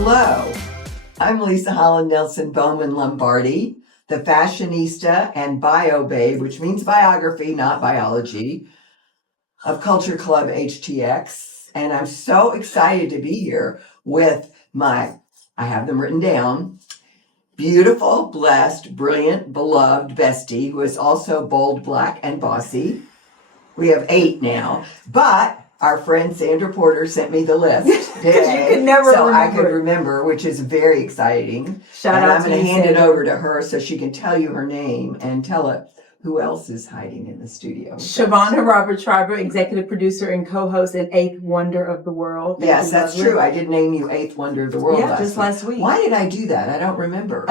Hello, I'm Leisa Holland-Nelson Bowman Lombardi, the fashionista and bio babe, which means biography, not biology, of Culture Club HTX. And I'm so excited to be here with I have them written down, beautiful, blessed, brilliant, beloved bestie, who is also bold, black, and bossy. We have 8 now, but our friend Sandra Porter sent me the list today, you could never so remember. I could remember, which is very exciting. Shout and out I'm to going to you, hand it Sandra. over to her so she can tell you her name and tell it who else is hiding in the studio. Shavonnah Robert Schreiber, executive producer and co-host and 8th Wonder of the World. Yes, that's true. I did name you 8th Wonder of the World last week. Why did I do that? I don't remember.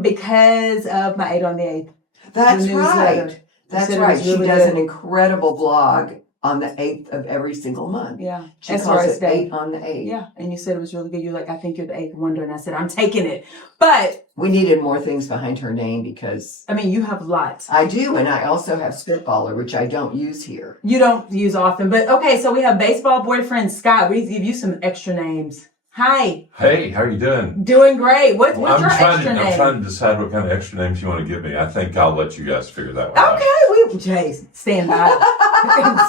Because of my 8 on the 8th. That's the newsletter. right. That's said it right. was She really does good. an incredible blog on the 8th of every single month. Yeah. She As calls far as it day. 8 on the 8th. Yeah. And you said it was really good. You're like, I think you're the 8th Wonder. And I said, I'm taking it. But, We needed more things behind her name because I mean, you have lots. I do, and I also have Spitballer, which I don't use here. You don't use often. But, okay, so we have baseball boyfriend Scott. We give you some extra names. Hi. Hey, how are you doing? Doing great. What's your extra name? I'm trying to decide what kind of extra names you want to give me. I think I'll let you guys figure that one out. Okay, Jay, stand by.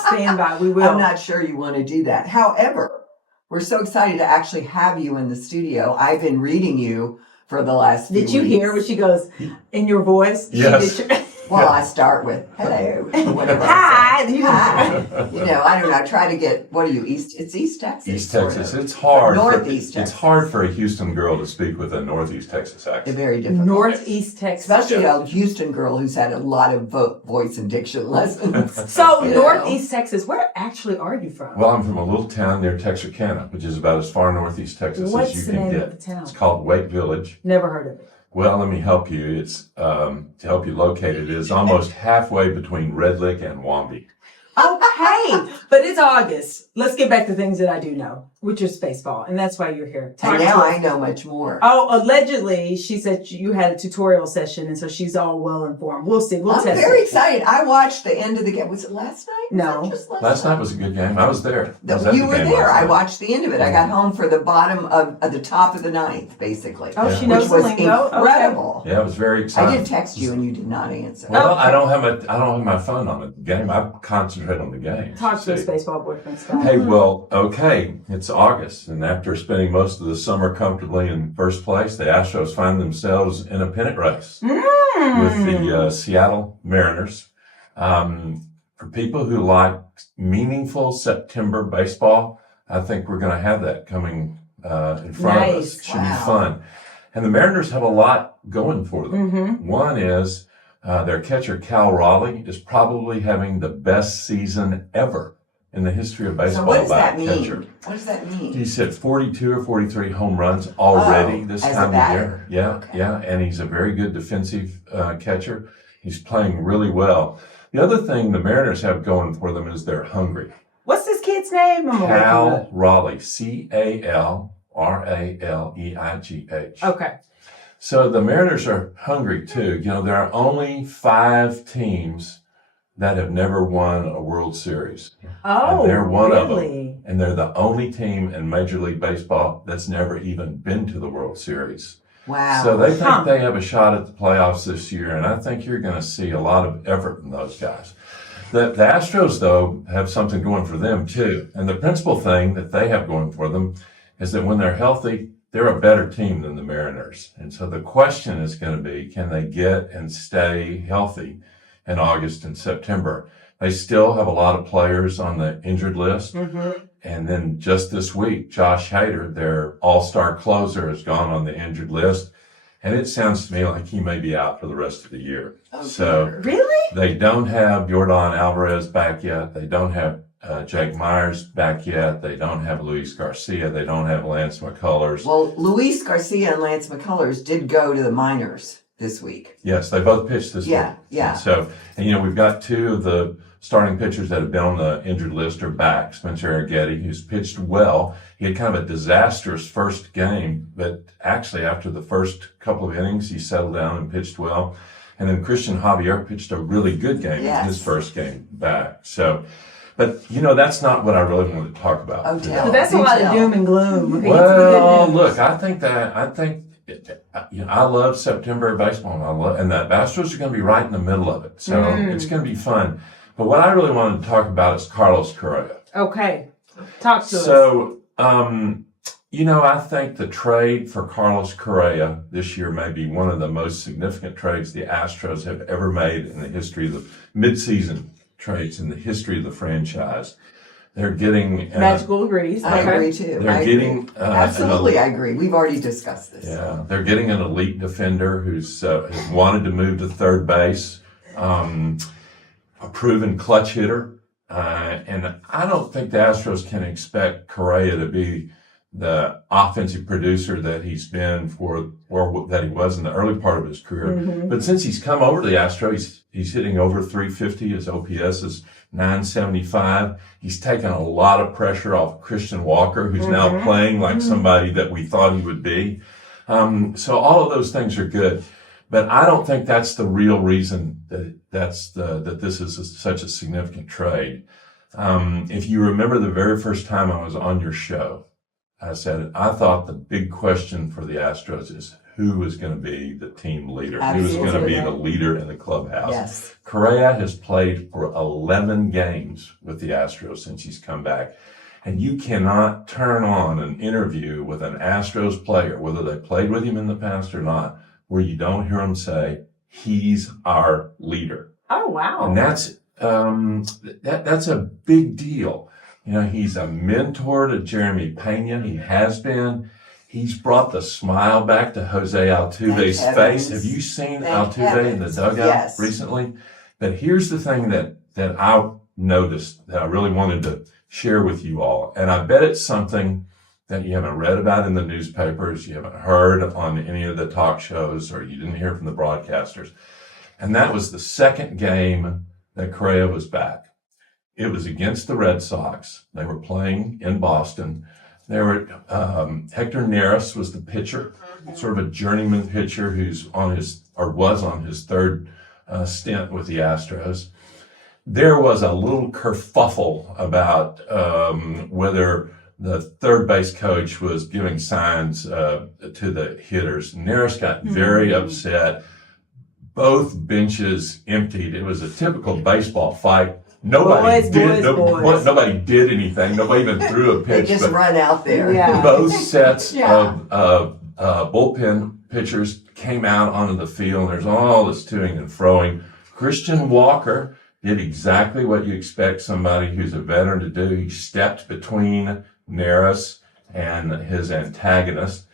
Stand by. We will. I'm not sure you want to do that. However, we're so excited to actually have you in the studio. I've been reading you for the last few Did you weeks. hear what she goes in your voice? Yes. She did Well, I start with hello, whatever. Hi. I say. Hi. You know, I don't know. I try to get, what are you, It's East Texas? East sort Texas. of. It's hard. Northeast It's Texas. hard for a Houston girl to speak with a Northeast Texas accent. Very difficult. Northeast Texas. Especially a Houston girl who's had a lot of voice and diction lessons. So, You know. Northeast Texas, where actually are you from? Well, I'm from a little town near Texarkana, which is about as far Northeast Texas What's as you the can name get. of the town? It's called Wake Village. Never heard of it. Well, let me help you. It's to help you locate it. It's almost halfway between Red Lick and Wombe. Okay, but it's August. Let's get back to things that I do know, which is baseball, and that's why you're here. Talk And to now us. I know much more. Oh, allegedly, she said you had a tutorial session, and so she's all well informed. We'll see. We'll I'm test very it. excited. I watched the end of the game. Was it last night? Was No. that just Last night was a good game. I was there. I was at You the were game there. last I night. watched the end of it. I got home for the bottom of the top of the 9th, basically. Oh, Yeah. she knows Which the was lingo. incredible. Yeah, it was very I exciting. did text you and you did not answer. Well, Okay. I don't have my phone on the game. I concentrate on the game. Talk to us, See. baseball boyfriend Scott. Hey, well, okay, it's August, and after spending most of the summer comfortably in first place, the Astros find themselves in a pennant race with the Seattle Mariners. For people who like meaningful September baseball, I think we're going to have that coming in front of us. It should Wow. be fun. And the Mariners have a lot going for them. Mm-hmm. One is their catcher, Cal Raleigh, is probably having the best season ever in the history of baseball So what does by that a mean? catcher. What does that mean? He's hit 42 or 43 home runs already this as a time of batter. year. Yeah, Okay. yeah, and he's a very good defensive catcher. He's playing really well. The other thing the Mariners have going for them is they're hungry. What's this kid's name? I'm gonna look him Cal Raleigh, CalRaleigh. up. Okay. So the Mariners are hungry too. You know, there are only 5 teams that have never won a World Series. Oh, And they're one of really? And they're the only team in Major League Baseball that's never even been to the World Series. Wow. So they think Huh. they have a shot at the playoffs this year, and I think you're going to see a lot of effort from those guys. The Astros, though, have something going for them, too. And the principal thing that they have going for them is that when they're healthy, they're a better team than the Mariners. And so the question is going to be, can they get and stay healthy in August and September? They still have a lot of players on the injured list. Mm-hmm. And then just this week, Josh Hader, their all-star closer, has gone on the injured list. And it sounds to me like he may be out for the rest of the year. Oh, So dear. Really? they don't have Yordan Alvarez back yet. They don't have Jake Myers back yet. They don't have Luis Garcia. They don't have Lance McCullers. Well, Luis Garcia and Lance McCullers did go to the minors this week. Yes, they both pitched this Yeah, week. yeah. So, and we've got 2 of the starting pitchers that have been on the injured list are back. Spencer Arrighetti, who's pitched well. He had kind of a disastrous first game, but actually after the first couple of innings, he settled down and pitched well. And then Christian Javier pitched a really good game in Yes. his first game back. So, But, that's not what I really wanted to talk about. Oh, today. tell. But that's a lot of doom and gloom. Well, look, I think I love September baseball, and the Astros are going to be right in the middle of it. So it's going to be fun. But what I really wanted to talk about is Carlos Correa. Okay. Talk to us. So, I think the trade for Carlos Correa this year may be one of the most significant trades the Astros have ever made in the history of the midseason trades in the history of the franchise. They're getting Magical agrees. I Okay. agree too. They're getting Absolutely, I agree. We've already discussed this. Yeah, they're getting an elite defender who's wanted to move to third base, a proven clutch hitter, and I don't think the Astros can expect Correa to be the offensive producer that he's been or that he was in the early part of his career. But since he's come over to the Astros, he's hitting over 350. His OPS is 975. He's taken a lot of pressure off Christian Walker, who's now playing like somebody that we thought he would be. So all of those things are good. But I don't think that's the real reason that this is such a significant trade. If you remember the very first time I was on your show, I said, I thought the big question for the Astros is who is going to be the team leader? Absolutely. Who is going to be the leader in the clubhouse? Yes. Correa has played for 11 games with the Astros since he's come back. And you cannot turn on an interview with an Astros player, whether they played with him in the past or not, where you don't hear him say, he's our leader. Oh, wow. And that's a big deal. He's a mentor to Jeremy Pena. He has been. He's brought the smile back to Jose Altuve's face. Have you seen Altuve in the dugout recently? But here's the thing that I noticed that I really wanted to share with you all. And I bet it's something that you haven't read about in the newspapers, you haven't heard on any of the talk shows, or you didn't hear from the broadcasters. And that was the second game that Correa was back. It was against the Red Sox. They were playing in Boston. Hector Neris was the pitcher, sort of a journeyman pitcher who's was on his third stint with the Astros. There was a little kerfuffle about whether the third base coach was giving signs to the hitters. Neris got very upset. Both benches emptied. It was a typical baseball fight. Nobody did anything. Nobody even threw a pitch. They just run out there. Yeah. Both sets of bullpen pitchers came out onto the field. There's all this toing and froing. Christian Walker did exactly what you expect somebody who's a veteran to do. He stepped between Neris and his antagonist.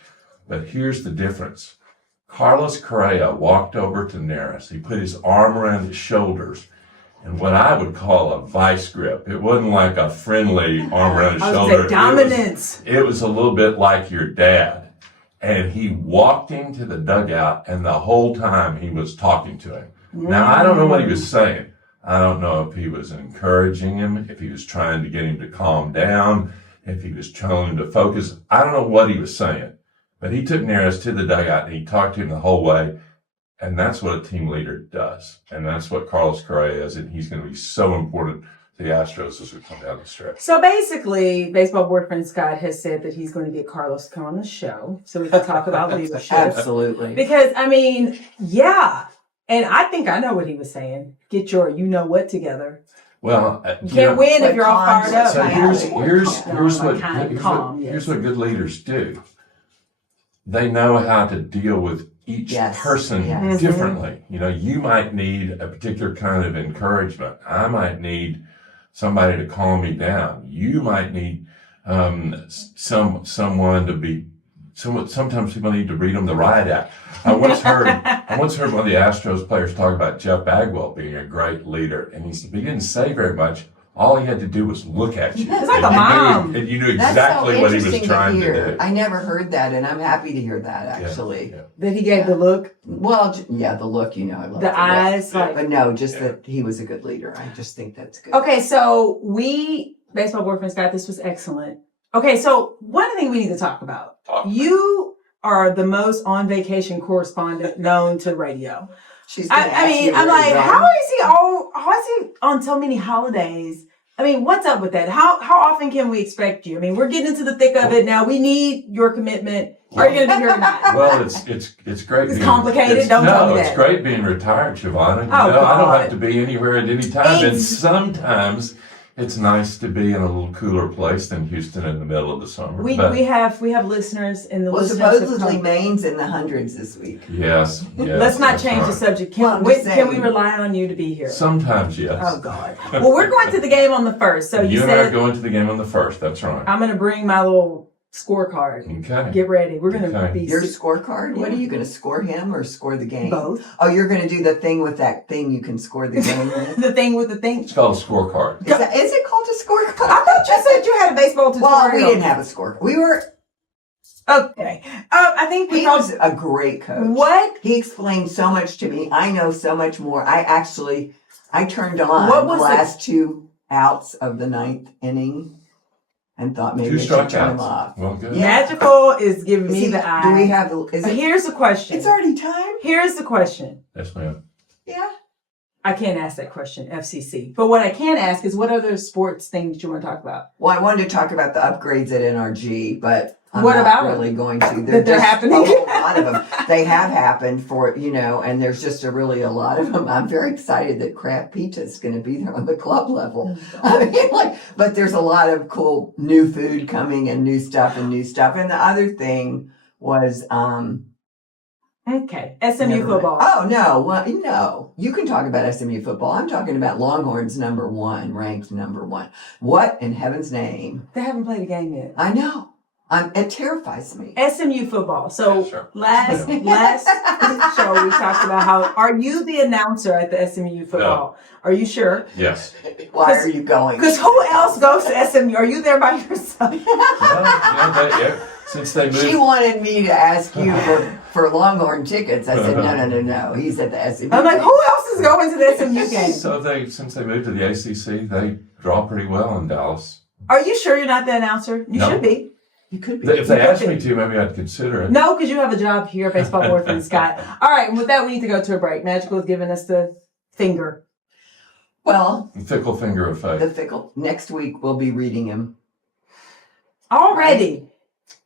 But here's the difference. Carlos Correa walked over to Neris. He put his arm around his shoulders and what I would call a vice grip. It wasn't like a friendly arm around his shoulder. Dominance. It was a little bit like your dad. And he walked into the dugout, and the whole time he was talking to him. Now, I don't know what he was saying. I don't know if he was encouraging him, if he was trying to get him to calm down, if he was telling him to focus. I don't know what he was saying. But he took Neris to the dugout, and he talked to him the whole way. And that's what a team leader does. And that's what Carlos Correa is. And he's going to be so important to the Astros as we come down the stretch. So basically, baseball boyfriend Scott has said that he's going to get Carlos to come on the show so we can talk about leadership. Absolutely. Because, yeah. And I think I know what he was saying. Get your you-know-what together. Well, you can't win if you're all fired up. So here's what good leaders do. They know how to deal with each person differently. You might need a particular kind of encouragement. I might need somebody to calm me down. You might need someone to be. Sometimes people need to read them the riot act. I once heard one of the Astros players talk about Jeff Bagwell being a great leader, and he said he didn't say very much. All he had to do was look at you. It's like a mom. And you knew exactly what he was trying to do. I never heard that, and I'm happy to hear that, actually. Yeah. That he gave the look? Well, the look, I love the eyes. But no, just that he was a good leader. I just think that's good. Okay, so Baseball Boyfriend Scott, this was excellent. Okay, so one thing we need to talk about. You are the most on vacation correspondent known to radio. I'm like, how is he on so many holidays I mean, what's up with that? How often can we expect you? I mean, we're getting into the thick of it now. We need your commitment. Are you going to be here or not? Well, it's great. It's complicated. Don't tell me that. It's great being retired, Shavonnah. You know, I God. don't have to be anywhere at any time. And sometimes it's nice to be in a little cooler place than Houston in the middle of the summer. We have listeners in the Well, listeners have supposedly come. Maine's in the hundreds this week. Yes. Let's not that's change the right. subject. Well, I'm Can just we saying. rely on you to be here? Sometimes, yes. Oh God. Well, we're going to the game on the 1st. So you and I are said going to the game on the 1st. That's right. I'm going to bring my little scorecard. Okay. Get ready. We're going to Okay. be Your scorecard? What are you going to score him or score the game? both. Oh, you're going to do the thing with that thing you can score the game with? The thing with the thing. It's called a scorecard. Is it called a scorecard? I thought you said you had a baseball tutorial. Well, we didn't have a scorecard. We were. Okay. I think we He probably. was a great coach. What? He explained so much to me. I know so much more. I turned on What the was last 2 outs of the 9th inning and thought maybe 2 I should turn him strikeouts. off. Well, good. Yeah. Magical is giving Is me he- the eye. Do we have? Is it? Here's the question. It's already time. Here's the question. Yes, ma'am. Yeah. I can't ask that question, FCC. But what I can ask is what other sports things you want to talk about? Well, I wanted to talk about the upgrades at NRG, but I'm What not about really going to. That they're just happening? A whole lot of them. They have happened for, and there's just a lot of them. I'm very excited that Craft Pizza is going to be there on the club level. I mean, but there's a lot of cool new food coming and new stuff. And the other thing was, Okay. SMU never mind. football. Oh, no. Well, no. You can talk about SMU football. I'm talking about Longhorns ranked number 1. What in heaven's name? They haven't played a game yet. I know. It terrifies me. SMU football. So Yeah, sure. last show we talked about how are you the announcer at the SMU football? Are you sure? Yes. Why are you going? Because who else goes to SMU? Are you there by yourself? Since they moved. She wanted me to ask you for Longhorn tickets. I said, no. He's at the SMU. I'm like, who else is going to the SMU game? So since they moved to the ACC, they draw pretty well in Dallas. Are you sure you're not the announcer? You No. should be. You could be. If they asked me to, maybe I'd consider it. No, because you have a job here, baseball boyfriend Scott. All right, and with that, we need to go to a break. Magical is giving us the finger. Well, The fickle finger of fate. the fickle. Next week we'll be reading him. Already.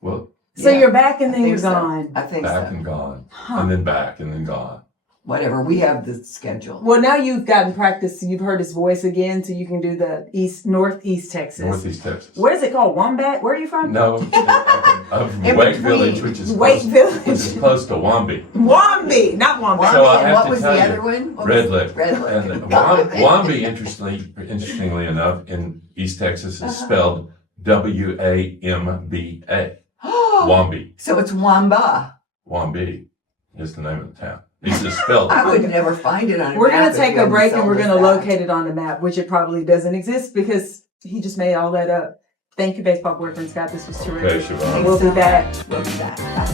Well, So Yeah, you're back and I then think you're so. gone. I think back so. and gone. Huh. And then back and then gone. Whatever. We have the schedule. Well, now you've gotten practice. You've heard his voice again, so you can do the northeast Texas. Northeast Texas. What is it called? Wombat? Where are you from? No, I'm from In Wake between. Village, which is Wake Village. which is close to Wombi. Wombi, not Wombat. So I and have what to was tell the you, other one? What Red was- Lick. Red Lick. And Wombi, interestingly enough, in East Texas is spelled W-A-M-B-A. Wombi. So it's Wamba. Wombi is the name of the town. It's just spelled. I would never find it on a We're map going if to take you a hadn't break and sold we're us going to that. locate it on the map, which it probably doesn't exist because he just made all that up. Thank you, baseball boyfriend Scott. This was terrific. Okay, Shavonnah. We'll be back. We'll be back. Bye.